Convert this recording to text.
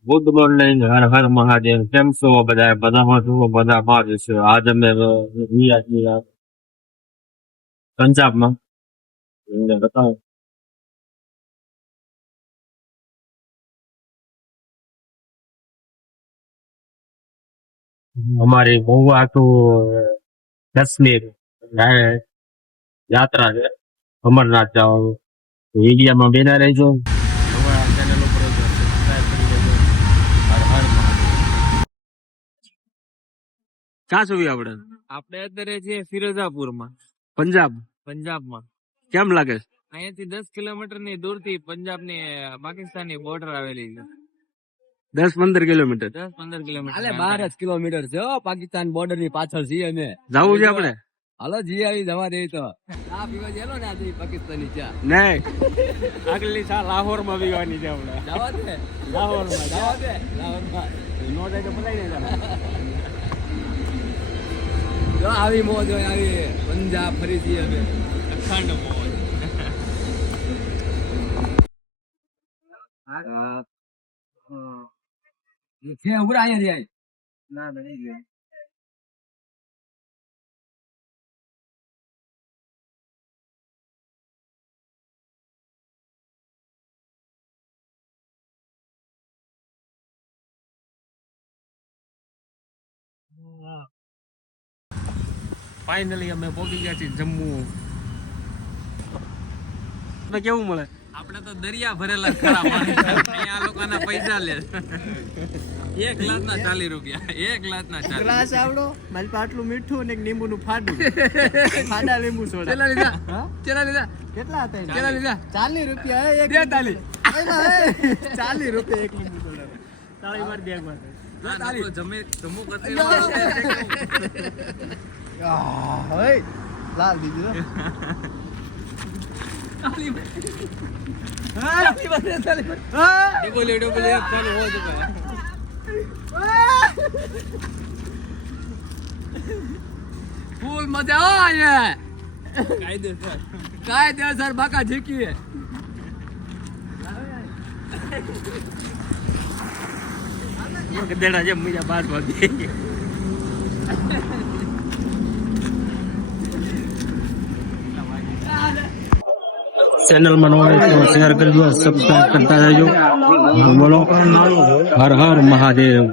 Good morning, Har Har Mahadev. કેમ છો બધા? બધામાં જુઓ, બધામાં જ છે. આજ અમે રહ્યા છીએ પંજાબમાં. એમને બતાવો. અમારી બહુ આખું કાશ્મીર યાત્રા છે. અમરનાથ જવાનું. વિડીયામાં બેના રહેજો. અમારા ચેનલ ઉપર સબસ્ક્રાઇબ કરી દેજો. હર હર મહાદેવ. ક્યાં સુધી આપણે અત્યારે છીએ ફિરોઝાપુરમાં, પંજાબમાં. કેમ લાગે? અહીંયાથી 10 કિલોમીટર ની દૂર થી પંજાબ ની પાકિસ્તાનની બોર્ડર આવેલી છે. 10-15 કિલોમીટર. 10-15 કિલોમીટર. 12 કિલોમીટર છે પાકિસ્તાન બોર્ડર ની પાછળ છીએ અમે. જવું છે આપણે. હાલો જી આવી જવા દે તો આ પીવા જેલો ને આ પાકિસ્તાની ચા નહીં, આગલી ચા લાહોર માં પીવાની છે આપણે. જવા દે લાહોર માં જવા દે લાહોરમાં નો જાય તો પલાઈ નહીં. જો આવી મોજ હોય આવી પંજાબ ફરી છીએ અમે અખંડ મોજ. છે ઉભરા અહીંયા જાય ના નહીં ગયો. ફાઇનલી અમે પહોંચી ગયા છીએ જમ્મુ. કેવું મળે? આપણે તો દરિયા ભરેલા ખરા પાણી. અહીંયા આ લોકોના પૈસા લે 1 લાખના 40 રૂપિયા. 1 લાખના 40 ગ્લાસ આવડો મારી પાસે આટલું મીઠું અને એક લીંબુનું ફાડું. ફાડા લીંબુ સોડા. ચેલા લીધા? ચેલા લીધા? કેટલા હતા એના? ચેલા લીધા? 40 રૂપિયા એક 42. 40 રૂપિયા એક લીંબુ સોડા. તાળી મારી દે એકવાર. જમ્મુ હવે લાલ દીધું. ફૂલ મજા આવે કાયદેસર બાકા ઝીકીએ. ગધેડા જેમ બીજા 5 વાગે. ચેનલમાં નવા હોય તો શેર કરજો, સબસ્ક્રાઇબ કરતા રહેજો. બોલો હર હર મહાદેવ.